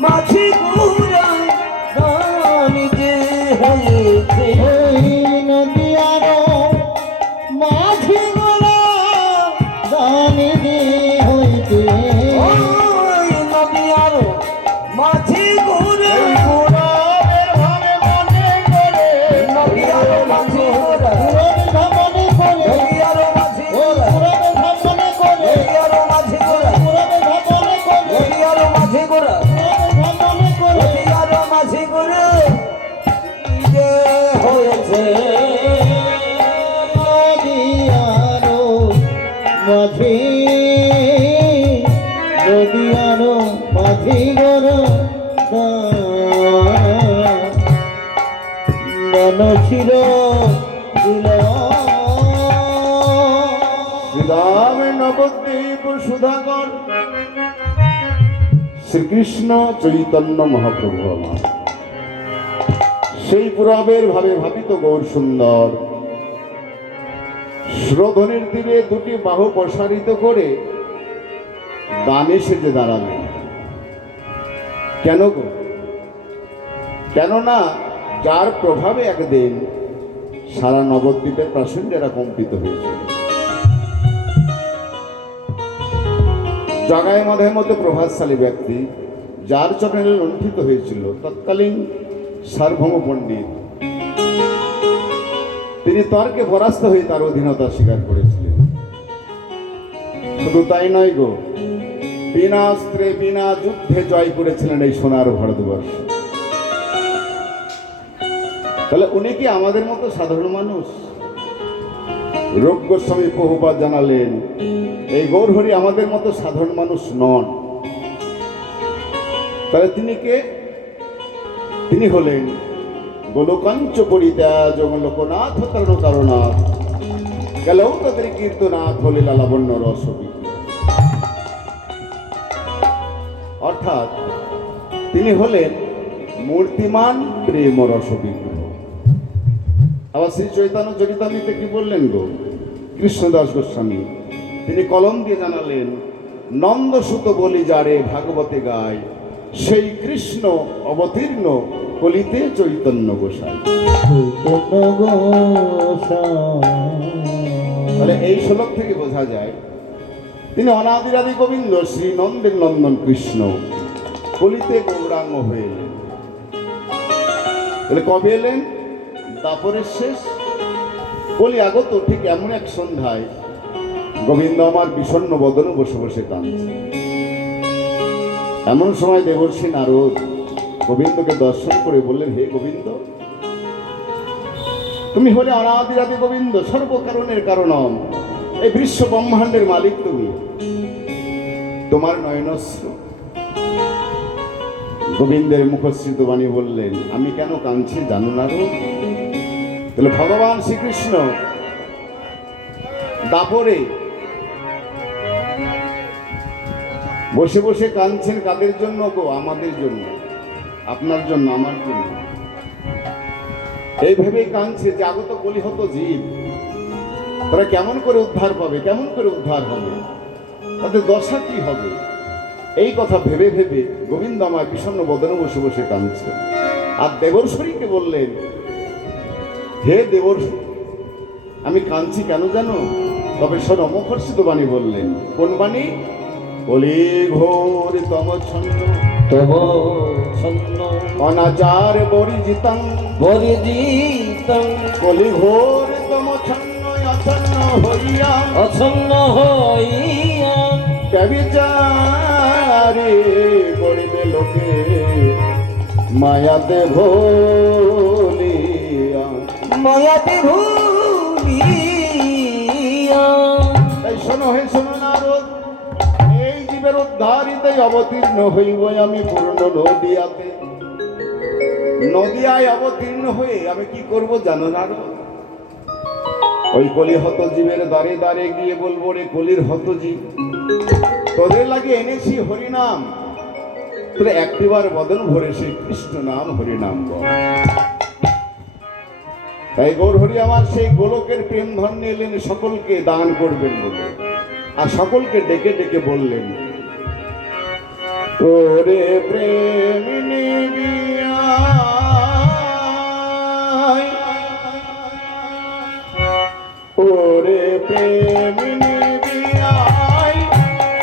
মাঝি গুরা মাঝি নদিয়ারো মাঝি গর মনশির দিল সুধাকর। শ্রীকৃষ্ণ চৈতন্য মহাপ্রভু আমার। সেই পুরাবের ভাবে ভাবিত গৌর সুন্দর শ্রোধনের তীরে দুটি বাহু প্রসারিত করে দানে সেজে দাঁড়ালেন কেন গো? কেননা যার প্রভাবে একদিন সারা নবদ্বীপের প্রাসঙ্গেরা কম্পিত হয়েছিল। জগায় মাধের মতো প্রভাবশালী ব্যক্তি, যার চরণে লুণ্ঠিত হয়েছিল, তৎকালীন সার্বভৌম পণ্ডিত তিনি তর্কে পরাস্ত হয়ে তার অধীনতা স্বীকার করেছিলেন। শুধু তাই নয় গো, বিনা অস্ত্রে, বিনা যুদ্ধে জয় করেছিলেন এই সোনার ভারতবর্ষ। তাহলে উনি কি আমাদের মতো সাধারণ মানুষ? রোগ গোস্বামী বহুপাত জানালেন, এই গৌরহরি আমাদের মতো সাধারণ মানুষ নন। তাহলে তিনি কে? তিনি হলেন গোলকাঞ্চ পরিত্যাজ লোকনাথ তারণ কারণাথ গেলেও তাদের কীর্তনাথ হলে লালাবণ্য রসবি অর্থাৎ তিনি হলেন মূর্তিমান প্রেম রসবিগ্রহ আবার শ্রী চৈতন্য চরিতামিতে কি বললেন গো? কৃষ্ণদাস গোস্বামী, তিনি কলম দিয়ে জানালেন, নন্দসুত বলি যারে ভাগবতে গায়, সেই কৃষ্ণ অবতীর্ণ কলিতে চৈতন্য গোসাই। তাহলে এই শ্লোক থেকে বোঝা যায় তিনি অনাদিরাদি গোবিন্দ শ্রী নন্দের নন্দন কৃষ্ণ কলিতে গৌরাঙ্গ হয়ে এলেন। তাহলে কবে এলেন? দাপরের শেষ। কলি আগত ঠিক এমন এক সন্ধ্যায় গোবিন্দ আমার বিষণ্ণ বদন বসে বসে কাঁদছে। এমন সময় দেবর্ষী নারদ গোবিন্দকে দর্শন করে বললেন, হে গোবিন্দ, তুমি হলে অনাদিরাদি গোবিন্দ, সর্বকারণের কারণম। এই বিশ্ব ব্রহ্মাণ্ডের মালিক তুমি। তোমার নয়নস্র গোবিন্দের মুখশ্রিত বাণী বললেন, আমি কেন কাঁদছি জানো না রো তাহলে ভগবান শ্রীকৃষ্ণ দাপরে বসে বসে কাঁদছেন কাদের জন্য গো? আমাদের জন্য। আপনার জন্য, আমার জন্য। এই ভেবেই কাঁদছে যে আগত কলিহত জীব। তারা কেমন করে উদ্ধার পাবে, কেমন করে উদ্ধার হবে? তাদের দশা কি হবে? এই কথা ভেবে ভেবে গোবিন্দ আমার বিষণ্ণ বদনে বসে বসে কাঁদছে। আর দেবর্ষরীকে বললেন, হে দেবর্ষী আমি কাঁদছি কেন জানো? তবে সর মুখর্ষিত বাণী বললেন, কোন বাণী? বলি, ঘোর তম ছন্ন তব অনাচার বরিজিতাং। পরিজিতং কলি ঘোর তম ছন্ন অছন্ন হইয়া অছন্ন হইয়া ব্যবিচারে করিবে লোকে মায়াতে ভোলিয়া। মায়াতে ভুলিয়া। তাই শোনো হে শোনো। এই জীবের উদ্ধারিতে অবতীর্ণ হইব আমি পূর্ণ নদিয়াতে। নদিয়ায় অবতীর্ণ হয়ে আমি কি করব জানো নারদ ওই কলি হত জীবের দ্বারে দ্বারে গিয়ে বলব রে কলির হত জীব তোদের লাগে এনেছি হরিনাম। তোরা একটিবার বদন ভরে সেই কৃষ্ণ নাম হরিনাম তাই গৌর হরি আমার সেই গোলকের প্রেম ধন্য এলেন, সকলকে দান করবেন বলে। আর সকলকে ডেকে ডেকে বললেন ওরে প্রেম ওরে প্রেম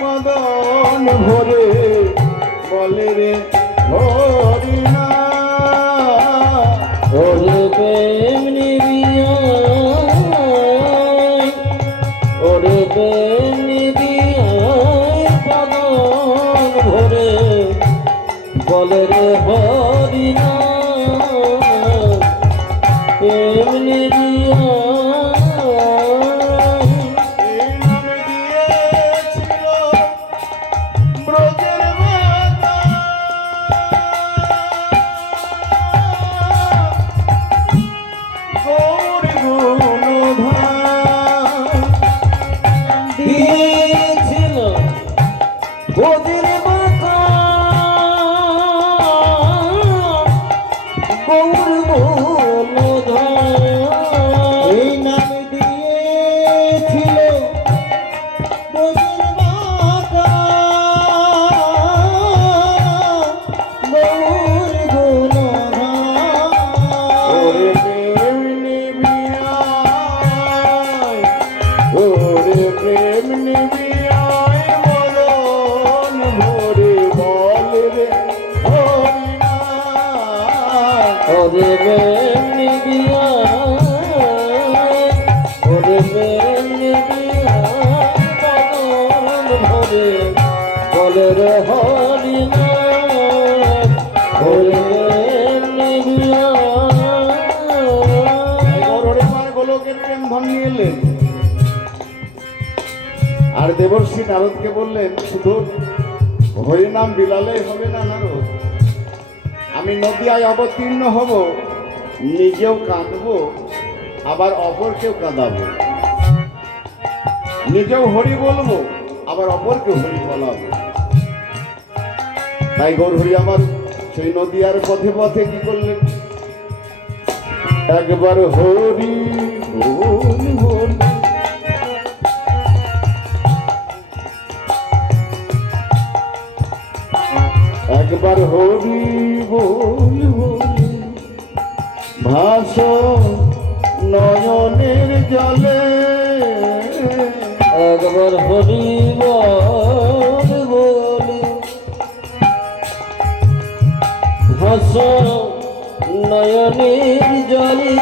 মদন ভরে বলে রে হরিনা ওরে দেবর্ষী নারদকে বললেন, শুধু হরিনাম বিলালেই হবে না নারদ? আমি নদিয়ায় অবতীর্ণ হব, নিজেও কাঁদবো, আবার অপরকেও কাঁদাবো। নিজেও হরি বলব, আবার অপরকেও হরি বলাবো। তাই গৌরহরি আমার সেই নদিয়ার পথে পথে কি করলেন? একবার হরি হরি একবার হরি বল ভাস নয়নের জলে। একবার হরি বল হাস নয়নের জলে।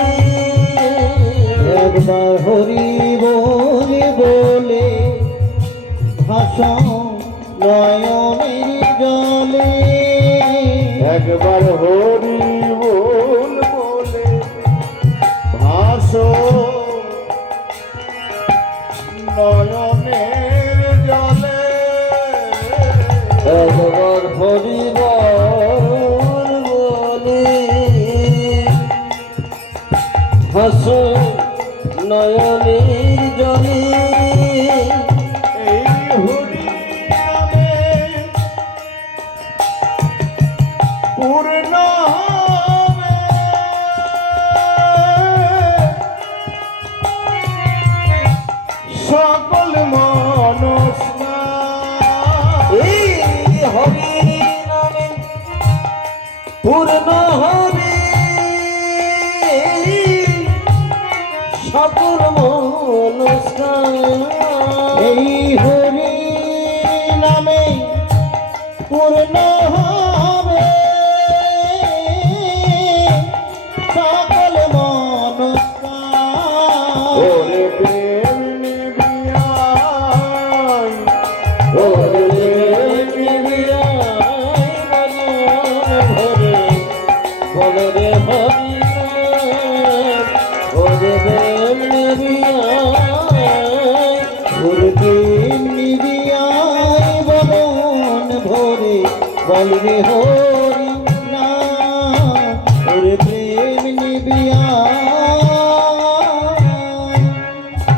একবার হরি বলে বলে ভাষা নয়নের হাস নয়নের জলে। হরি পূর্ণ সকল মনস্কা এই হরি নামে পূর্ণ হবে। এই হরি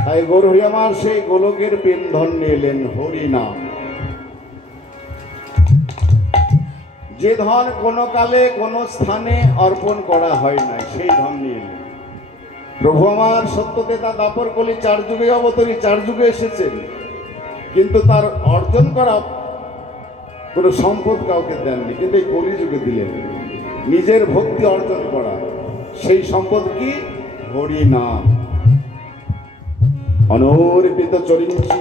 তাই গৌর আমার সেই গোলকের প্রেম ধন্য এলেন হরি যে ধন কোনো কালে কোনো স্থানে অর্পণ করা হয় না সেই ধন নিয়ে প্রভু আমার সত্যতেতা দাপর কলি চার যুগে অবতরী, চার যুগে এসেছেন। কিন্তু তার অর্জন করা কোনো সম্পদ কাউকে দেননি, কিন্তু এই কলিযুগে দিলেন। নিজের ভক্তি অর্জন করা। সেই সম্পদ কি? হরি নাম অনর্পিত চরিঞ্চি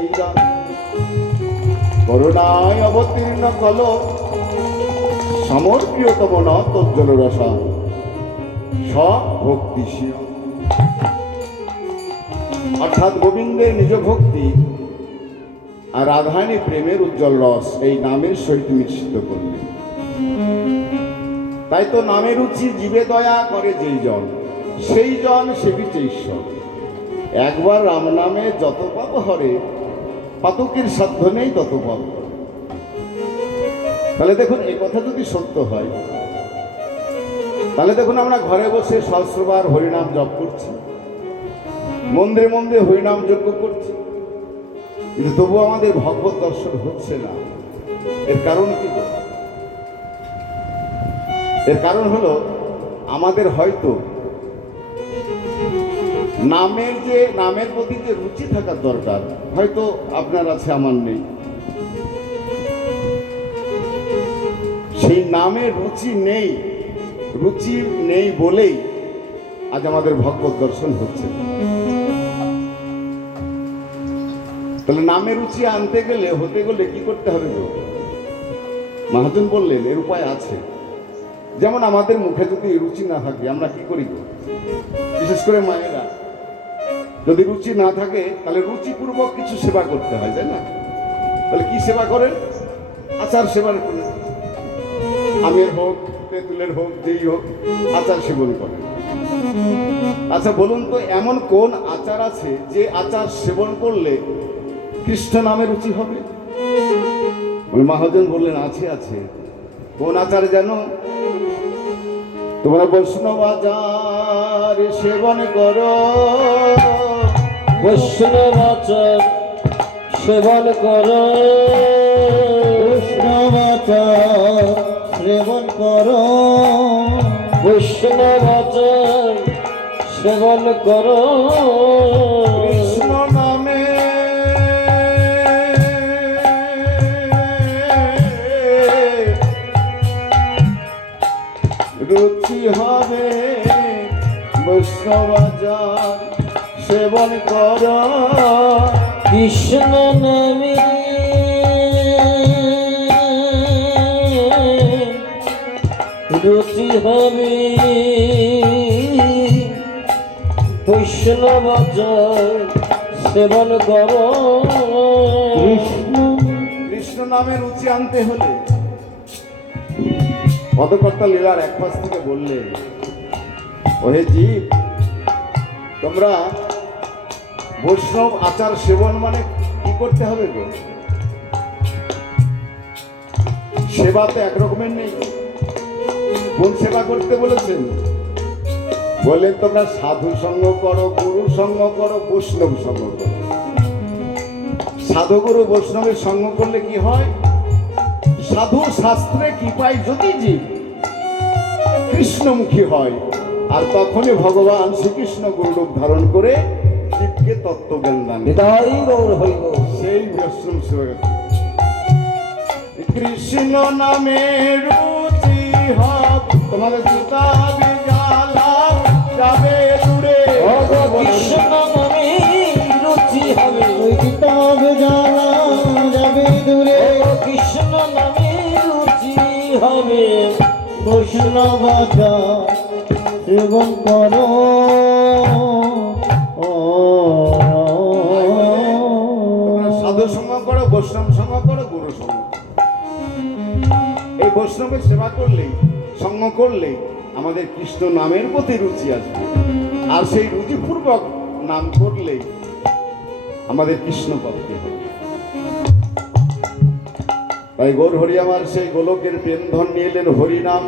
করুণায় অবতীর্ণ কল সমর্প্রিয়তম ন তজ্জল রসা, সব ভক্তিশীল। অর্থাৎ গোবিন্দের নিজ ভক্তি আর রাধানী প্রেমের উজ্জ্বল রস এই নামের সহিত মিশ্রিত করলেন। তাই তো নামের রুচি জীবে দয়া করে যেই জন, সেই জন সেবিছে ঈশ্বর। একবার রাম নামে যত পাপ হরে, পাতকের সাধ্য নেই তত পাপ। তাহলে দেখুন এই কথা যদি সত্য হয়, তাহলে দেখুন আমরা ঘরে বসে সহস্রবার হরিনাম জপ করছি। মন্দিরে মন্দিরে হরিনাম যজ্ঞ করছি। কিন্তু তবু আমাদের ভগবত দর্শন হচ্ছে না। এর কারণ কি? এর কারণ হলো, আমাদের হয়তো নামের যে, নামের প্রতি যে রুচি থাকার দরকার, হয়তো আপনার আছে, আমার নেই। সেই নামের রুচি নেই রুচি নেই বলেই আজ আমাদের ভগবত দর্শন হচ্ছে। তাহলে নামের রুচি আনতে গেলে, হতে গেলে কি করতে হবে মহাজন বললেন, এর উপায় আছে। যেমন আমাদের মুখে যদি রুচি না থাকে, আমরা কি করি বিশেষ করে মায়েরা। যদি রুচি না থাকে, তাহলে রুচিপূর্বক কিছু সেবা করতে হয়, তাই না? তাহলে কি সেবা করেন? আচার সেবা করেন। আমের হোক, তেঁতুলের হোক, যেই হোক, আচার সেবন করেন। আচ্ছা বলুন তো, এমন কোন আচার আছে যে আচার সেবন করলে কৃষ্ণ নামে রুচি হবে? ওই মহাজন বললেন, আছে আছে। কোন আচার যেন তোমরা বৈষ্ণব আচার সেবন করো। বৈষ্ণবাচর সেবন কর। বৈষ্ণবাচার শ্রেবণ করো। বৈষ্ণবাচর সেবন কর। বৈষ্ণব আচার সেবন করো। কৃষ্ণ নামে রুচি হবে। বৈষ্ণবাচর সেবন কর। কৃষ্ণ। কৃষ্ণ নামে রুচি আনতে হলে পদকর্তা লীলার এক পাশ থেকে বললে ওহে জীব তোমরা বৈষ্ণব আচার সেবন মানে কি করতে হবে গো? সেবা তো একরকমের নেই। কোন সেবা করতে বলেছেন? বলে তোমরা সাধু সঙ্গ করো, গুরু সঙ্গ করো, বৈষ্ণব সঙ্গ করো। সাধুগুরু বৈষ্ণবের সঙ্গ করলে কি হয়? সাধু শাস্ত্রে কৃপায় যদি জীব কৃষ্ণমুখী হয় আর তখনই ভগবান শ্রীকৃষ্ণ গুরুরূপ ধারণ করে জীবকে তত্ত্বজ্ঞান দান সেই বৈষ্ণব কৃষ্ণ নামে রুচি হব তোমাদের জুতা বিজালা যাবে দূরে। কৃষ্ণ নামে রুচি হবে। কিতাব জানা যাবে দূরে। কৃষ্ণ নামে রুচি হবে। বৈষ্ণবাচার করো তোমরা সাধু সঙ্গ করো, বৈষ্ণব সঙ্গ করো, গুরু সঙ্গ এই বৈষ্ণবের সেবা করলেই, সঙ্গ করলেই আমাদের কৃষ্ণ নামের প্রতি রুচি আসবে। আর সেই রুচিপূর্বক নাম করলেই আমাদের কৃষ্ণ প্রাপ্তি হবে। তাই গৌর হরি আমার সেই গোলকের প্রেমধন নিয়ে এলেন হরিনাম।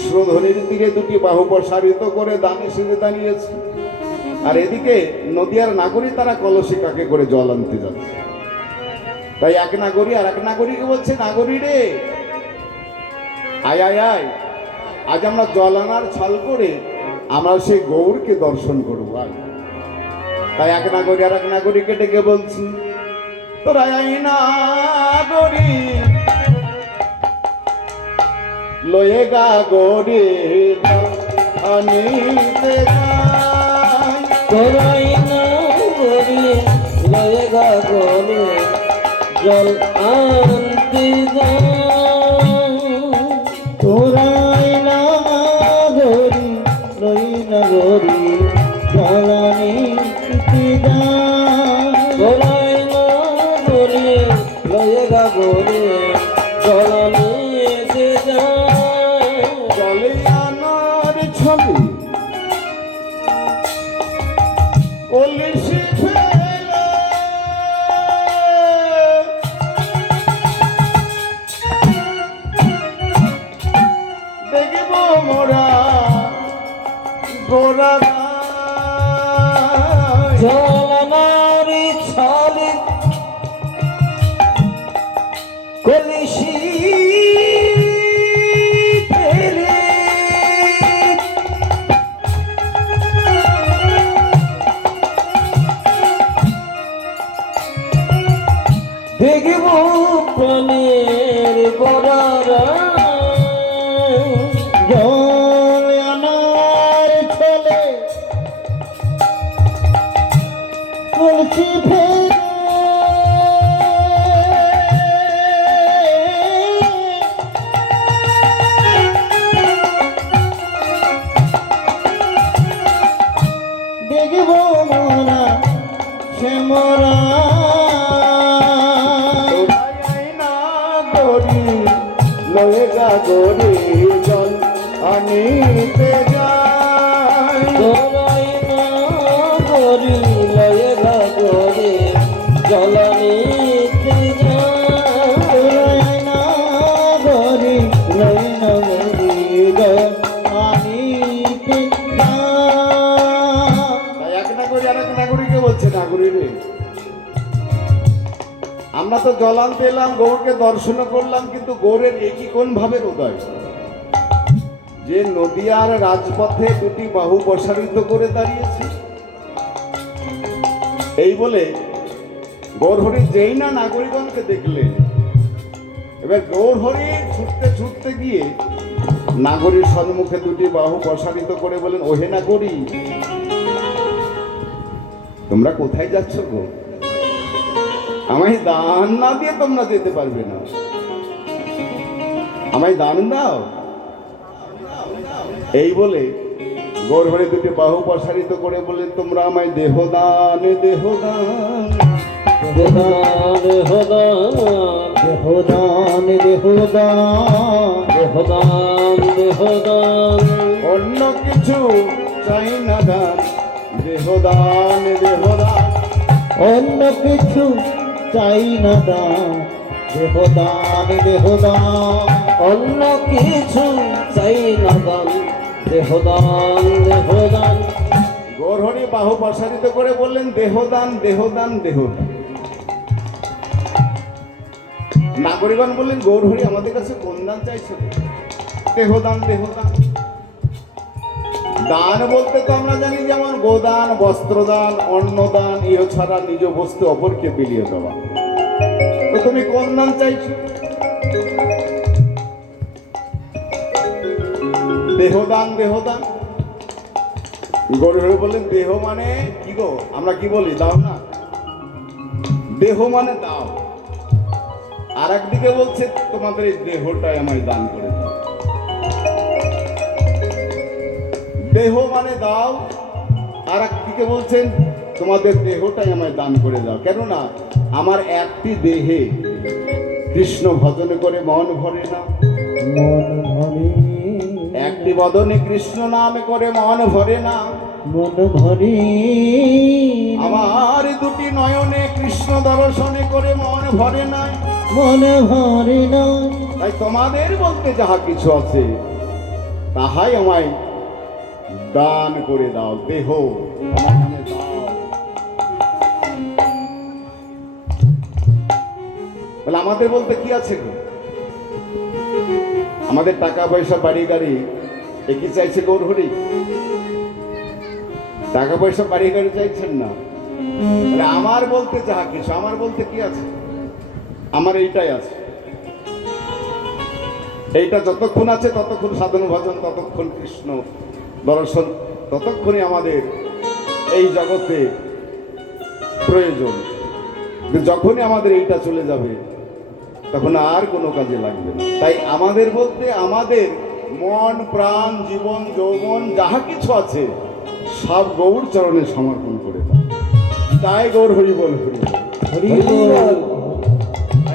শ্রোধনির তীরে দুটি বাহু প্রসারিত করে দানে সেজে দাঁড়িয়েছে আর এদিকে নদিয়ার নাগরী, তারা কলসি কাকে করে জল আনতে যাচ্ছে। তাই এক নাগরী আর এক নাগরীকে বলছে, নাগরী রে, আয় আয় আয়। আজ আমরা জল আনার ছাল করে আমরা সেই গৌরকে দর্শন করব, আয়। তাই এক নাগরী আর এক নাগরীকে ডেকে বলছি, তোরা আয়, নাগরী। লয়ে গা গরে আনিতে তোরাই না গরি লয়ে গা গলে জল আনতে তোরাই না গরি লই না গরি জ্বালানি পিতে যায় 心。মোরা। শ্যামরা না গরি লয়ে গা গরি জল আনিতে তো জল আনতে এলাম গৌরকে দর্শন করলাম, কিন্তু গৌরের একই কোন ভাবের উদয়। যে নদিয়ার রাজপথে দুটি বাহু প্রসারিত করে দাঁড়িয়েছে, এই বলে গৌরহরি যেই না নাগরিকগণকে দেখলেন এবার গৌরহরি ছুটতে ছুটতে গিয়ে নাগরীর সম্মুখে দুটি বাহু প্রসারিত করে বলেন, ওহে নাগরী, তোমরা কোথায় যাচ্ছ গো? আমায় দান না দিয়ে তোমরা যেতে পারবে না। আমায় দান দাও। এই বলে গৌরহরি দুটি বাহু প্রসারিত করে বলে, তোমরা আমায় দেহ দান দেহ দান দেহদান দেহদান দেহ দান দেহদান দেহদান। অন্য কিছু চাই না দান দেহ দান দেহ দান অন্য কিছু চাই না দান দেহদান দেহদান অন্য কিছু চাই না দান দেহদান দেহদান গৌরহরি বাহু প্রসারিত করে বললেন দেহদান দেহদান দেহদান নাগরিকগণ বললেন, গৌরহরি আমাদের কাছে কোন দান চাইছে? দেহদান দেহদান দান বলতে তো আমরা জানি, যেমন গোদান, বস্ত্রদান, অন্নদান, ইহ ছাড়া নিজ বস্তু অপরকে বিলিয়ে দেওয়া। তো তুমি কোন দান চাইছো? দেহদান দেহদান। গৌরহরি বললেন, দেহ মানে কি গো? আমরা কি বলি? দাও না। দেহ মানে দাও। আর একদিকে বলছে, তোমাদের এই দেহটাই আমায় দান করে দেহ মানে দাও। আর একদিকে বলছেন তোমাদের দেহটাই আমায় দান করে দাও। কেননা আমার একটি দেহে কৃষ্ণ ভজনে করে মন ভরে না। মন ভরে। একটি বদনে কৃষ্ণ নামে করে মন ভরে না। মন ভরে। আমার দুটি নয়নে কৃষ্ণ দর্শনে করে মন ভরে না। মন ভরে না। তাই তোমাদের বলতে যাহা কিছু আছে তাহাই আমায় দান করে দাও, দেহ। আমাদের বলতে কি আছে গো? আমাদের টাকা পয়সা বাড়ি গাড়ি এ কি চাইছে গৌরহরি? টাকা পয়সা বাড়ি গাড়ি চাইছেন না। আমার বলতে যাহা কিছু, আমার বলতে কি আছে? আমার এইটাই আছে। এইটা যতক্ষণ আছে ততক্ষণ সাধন ভজন ততক্ষণ কৃষ্ণ দর্শন ততক্ষণই আমাদের এই জগতে প্রয়োজন। যখনই আমাদের এইটা চলে যাবে, তখন আর কোনো কাজে লাগবে না। তাই আমাদের বলতে আমাদের মন, প্রাণ, জীবন, যৌবন, যাহা কিছু আছে, সব গৌর চরণে সমর্পণ করে দাও। তাই গৌর হরি। বল হরি হরি